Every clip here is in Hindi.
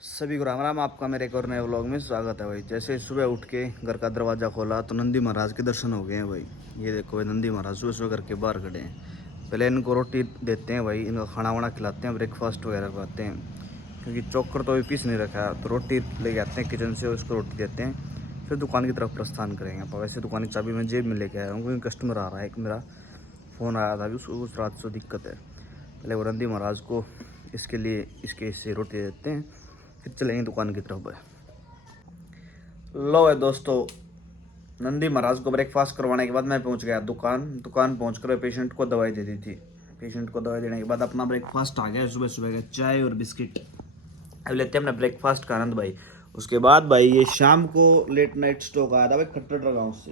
सभी को राम राम। आपका मेरे एक और नए व्लॉग में स्वागत है भाई। जैसे सुबह उठ के घर का दरवाज़ा खोला तो नंदी महाराज के दर्शन हो गए हैं भाई। ये देखो भाई, नंदी महाराज सुबह सुबह घर के बाहर खड़े हैं। पहले इनको रोटी देते हैं भाई, इनका खाना वाना खिलाते हैं, ब्रेकफास्ट वगैरह करवाते हैं। क्योंकि चोकर तो अभी पीस नहीं रखा है, तो रोटी ले आते हैं किचन से, उसको रोटी देते हैं। फिर दुकान की तरफ प्रस्थान करेंगे। तो वैसे दुकान की चाबी मैं जेब में लेके आया हूँ, क्योंकि कस्टमर आ रहा है। एक मेरा फ़ोन आया था, अभी उसको उस रात से दिक्कत है। पहले वो नंदी महाराज को इसके लिए इसके हिस्से रोटी देते हैं, फिर चलेंगे दुकान की तरफ। लो है दोस्तों, नंदी महाराज को ब्रेकफास्ट करवाने के बाद मैं पहुंच गया दुकान पहुंचकर पेशेंट को दवाई दे दी थी। पेशेंट को दवाई देने के बाद अपना ब्रेकफास्ट आ गया। सुबह सुबह का चाय और बिस्किट। अब लेते हैं अपने ब्रेकफास्ट का आनंद भाई। उसके बाद भाई ये शाम को लेट नाइट स्टॉक आया था भाई खट्टर गाँव से।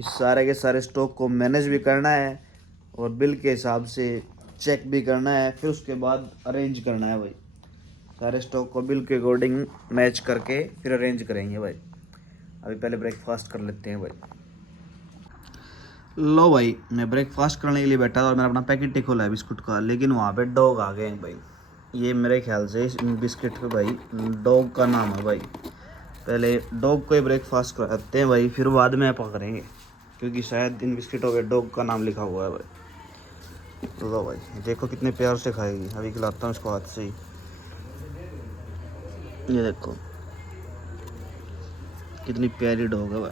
इस सारे के सारे स्टॉक को मैनेज भी करना है और बिल के हिसाब से चेक भी करना है, फिर उसके बाद अरेंज करना है भाई। सारे स्टॉक को बिल के अकॉर्डिंग मैच करके फिर अरेंज करेंगे भाई। अभी पहले ब्रेकफास्ट कर लेते हैं भाई। लो भाई, मैं ब्रेकफास्ट करने के लिए बैठा था और मैंने अपना पैकेट ही खोला है बिस्कुट का, लेकिन वहाँ पे डॉग आ गए हैं भाई। ये मेरे ख्याल से इस बिस्किट पे भाई डॉग का नाम है भाई। पहले डॉग को ही ब्रेकफास्ट कराते हैं भाई, फिर बाद में आप करेंगे, क्योंकि शायद इन बिस्किटों पे डॉग का नाम लिखा हुआ है भाई। लो भाई, देखो कितने प्यार से खाएगी। अभी खिलाता हूँ इसको हाथ से ही। ये देखो कितनी प्यारी डॉग है भाई।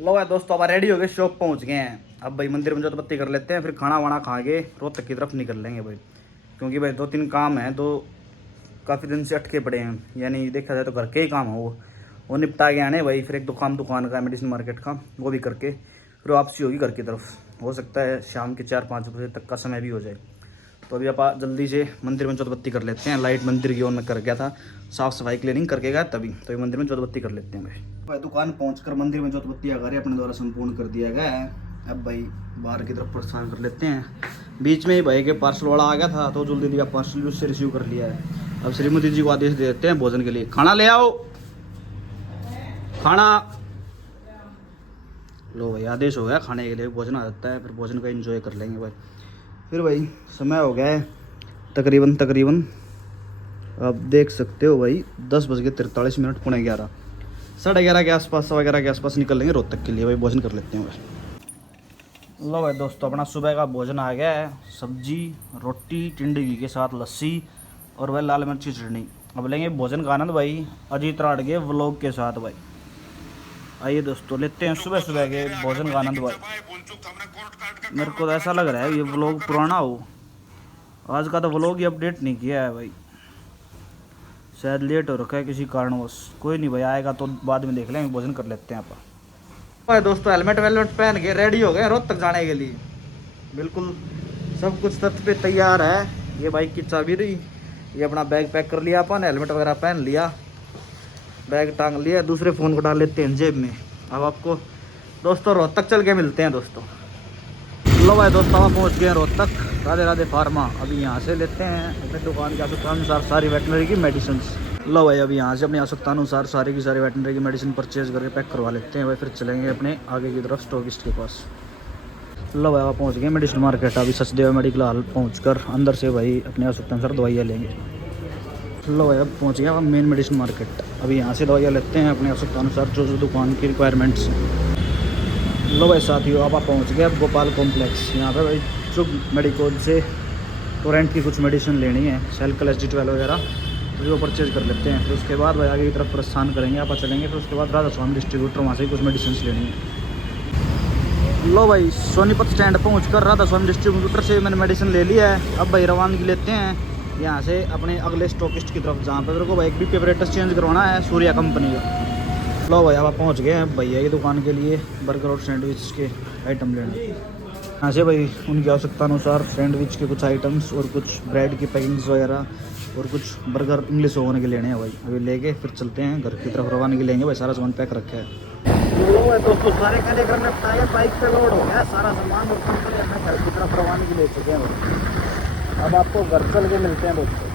लो भाई दोस्तों, अब रेडी हो गए, शॉप पहुंच गए हैं। अब भाई मंदिर में जोतबत्ती कर लेते हैं, फिर खाना वाना खा के रोहतक की तरफ निकल लेंगे भाई। क्योंकि भाई 2-3 काम हैं, तो काफ़ी दिन से अटके पड़े हैं। यानी देखा जाए तो घर के ही काम है, वो निपटा के आने भाई। फिर एक दुकान का मेडिसिन मार्केट का वो भी करके फिर वापसी होगी घर की तरफ। हो सकता है शाम के 4-5 बजे तक का समय भी हो जाए। तो अभी आप जल्दी से मंदिर में जोतबत्ती कर लेते हैं। लाइट मंदिर की ओर में कर गया था, साफ़ सफाई क्लीनिंग करके गया तभी, तो ये मंदिर में जोतबत्ती कर लेते हैं भाई। दुकान पहुंचकर मंदिर में जोतबत्ती आगारी अपने द्वारा संपूर्ण कर दिया गया है। अब भाई बाहर की तरफ प्रस्थान कर लेते हैं। बीच में ही भाई के पार्सल वाला आ गया था, तो जल्दी जल्दी आप पार्सल भी उससे रिसीव कर लिया है। अब श्रीमती जी को आदेश दे देते हैं भोजन के लिए। खाना ले आओ, खाना लो भाई। आदेश हो गया खाने के लिए, भोजन आ जाता है, फिर भोजन का एंजॉय कर लेंगे भाई। फिर भाई समय हो गया है तकरीबन आप देख सकते हो भाई 10:43, 11:45, 11:30 के आसपास, 11:15 के आसपास निकल लेंगे रोहतक के लिए भाई। भोजन कर लेते हैं भाई। लो भाई दोस्तों, अपना सुबह का भोजन आ गया है। सब्जी, रोटी, टिंडे घी के साथ लस्सी और वह लाल मिर्ची चटनी। अब लेंगे भोजन का आनंद भाई अजीत राड के व्लॉग के साथ भाई। आइए दोस्तों, लेते हैं सुबह सुबह के भोजन का आनंद भाई। मेरे को तो ऐसा लग रहा है ये व्लॉग पुराना हो। आज का तो व्लॉग ही अपडेट नहीं किया है भाई, शायद लेट हो रखा है किसी कारणवश। कोई नहीं भाई, आएगा तो बाद में देख लेंगे। भोजन कर लेते हैं आप भाई। दोस्तों हेलमेट वेलमेट पहन के रेडी हो गए रोहतक जाने के लिए। बिल्कुल सब कुछ तत्व पे तैयार है। ये बाइक की चाबी रही, ये अपना बैग पैक कर लिया अपन, हेलमेट वगैरह पहन लिया, बैग टांग लिया। दूसरे फ़ोन को डाल लेते हैं जेब में। अब आपको दोस्तों रोहतक चल के मिलते हैं दोस्तों। लो भाई दोस्तों, हम पहुँच गए रोहतक, राधे राधे फार्मा। अभी यहाँ से लेते हैं अपने दुकान की आवश्यकता अनुसार सारी वेटनरी की मेडिसिन। लो भाई, अभी यहाँ से अपनी आवश्यकता अनुसार सारी की सारी वेटनरी की मेडिसिन परचेज करके पैक करवा लेते हैं भाई। फिर चलेंगे अपने आगे की तरफ स्टॉकिस्ट के पास। लो भाई, आप पहुँच गए मेडिसिन मार्केट। अभी सचदेव मेडिकल हॉल पहुँच अंदर से भाई अपनी आवश्यकता अनुसार दवाइयाँ लेंगे। लो भाई, अब पहुँच गया मेन मेडिसिन मार्केट। अभी यहाँ से दवाइयाँ लेते हैं अपनी आवश्यकता अनुसार, जो जो दुकान की रिक्वायरमेंट्स हैं। लो भाई साथियों, अब आप पहुँच गए गोपाल कॉम्प्लेक्स। यहाँ पे भाई जो मेडिकोज से टोरेंट की कुछ मेडिसिन लेनी है, सेल कोलेस्ट्रॉल वगैरह, तो वो परचेज कर लेते हैं। फिर उसके बाद भाई आगे की तरफ प्रस्थान करेंगे, आप चलेंगे। फिर उसके बाद राधा स्वामी डिस्ट्रीब्यूटर, वहाँ से कुछ मेडिसिन लेनी है। लो भाई, सोनीपत स्टैंड पहुँच कर राधा स्वामी डिस्ट्रीब्यूटर से मैंने मेडिसिन ले लिया है। अब भाई रवानगी लेते हैं यहाँ से अपने अगले स्टॉकिस्ट की तरफ, जहाँ पर मेरे को भाई एक भी पेपरेटस चेंज करवाना है सूर्या कंपनी का। लो भाई, अब आप पहुँच गए हैं भैया की दुकान के लिए बर्गर और सैंडविच के आइटम लेने। यहाँ से भाई उनकी आवश्यकता अनुसार सैंडविच के कुछ आइटम्स और कुछ ब्रेड की पैकिंग्स वगैरह और कुछ बर्गर इंग्लिश होने के लेने हैं भाई। अभी लेके फिर चलते हैं घर की तरफ, रवानगी लेंगे भाई। सारा सामान पैक रखा है। लो भाई दोस्तों, सारे कार्यक्रम निपटाए, बाइक पे लोड हो गया सारा सामान और अपने घर की तरफ रवानगी ले चुके हैं भाई। अब आपको घर चल के मिलते हैं दोस्तों।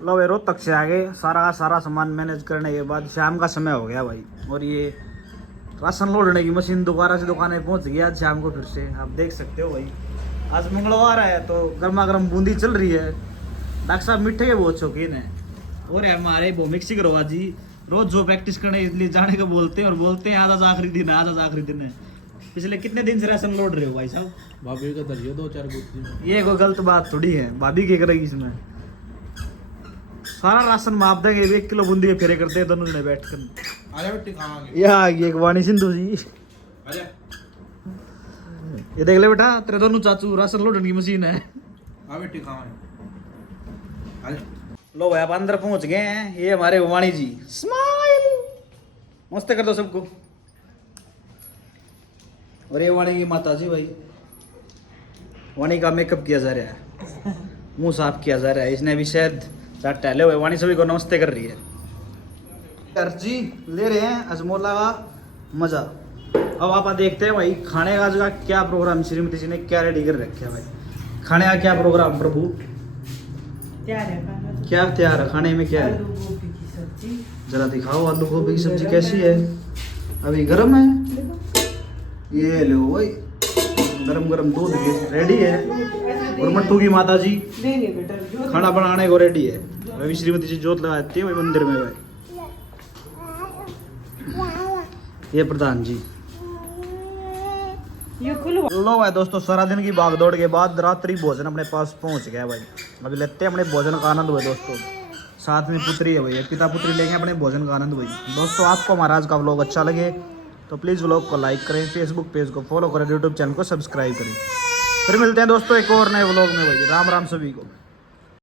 लो भाई, रोहतक से आ गए। सारा सामान मैनेज करने के बाद शाम का समय हो गया भाई, और ये राशन लोडने की मशीन दोबारा से दुकान पहुंच गई आज शाम को। फिर से आप देख सकते हो भाई, आज मंगलवार है तो गर्मा गर्म बूंदी चल रही है। डॉक्टर साहब मीठे के बहुत शौकीन है। और हमारे वो मिक्सी करवा जी रोज जो प्रैक्टिस करने इसलिए जाने को बोलते हैं और बोलते हैं आज आखिरी दिन है, आज आखिरी दिन है। पिछले कितने दिन से राशन लोड रहे हो भाई साहब? भाभी का दरियो 2-4 गुत्ती। ये कोई गलत बात थोड़ी है, भाभी क्या करेगी इसमें? सारा राशन माप देंगे, 1 किलो बूंदी के फेरे करते हैं दोनों जने बैठ कर। आजा बेटी खावांगे। यहाँ आ गई एक वाणी सिंधु जी। आजा। ये देख ले बेटा, तेरे दोनों चाचू राशन लोडने की मशीन है। आ बेटी खावांगे। आजा। लो भाई आप अंदर पहुंच गए हैं। ये हमारे वाणी जी, स्माइल मस्त कर दो सबको। और ये वाणी की माता जी भाई, वाणी का मेकअप किया जा रहा है, मुंह साफ किया जा रहा है। इसने अभी शायद चार टहले हुए। वाणी सभी को नमस्ते कर रही है। अर्जी ले रहे हैं अजमोला का मजा। अब आप देखते हैं भाई खाने का आज का क्या प्रोग्राम, श्रीमती जी ने क्या रेडी कर रखे है भाई। खाने का क्या प्रोग्राम प्रभु? क्या तैयार है खाने में? क्या है आलू गोभी की सब्जी। जरा दिखाओ आलू गोभी की सब्जी कैसी है? अभी गर्म है। ये लो भाई गरम गरम दूध रेडी है। और मट्टू की माता जी नहीं बेटा जो खाना बनाने को रेडी है। अभी श्रीमती जी जोत लगाती है भाई मंदिर में भाई। ये प्रधान जी। ये खुलवा लो भाई दोस्तों, सारा दिन की भागदौड़ के बाद रात्रि भोजन अपने पास पहुंच गया भाई। अभी लेते हैं अपने भोजन का आनंद भाई दोस्तों। साथ में पुत्री है भाई, पिता पुत्री लेंगे अपने भोजन का आनंद भाई। दोस्तों आपको हमारा आज का व्लॉग अच्छा लगे तो प्लीज़ व्लॉग को लाइक करें, फेसबुक पेज को फॉलो करें, यूट्यूब चैनल को सब्सक्राइब करें। फिर मिलते हैं दोस्तों एक और नए व्लॉग में भाई। राम राम सभी को।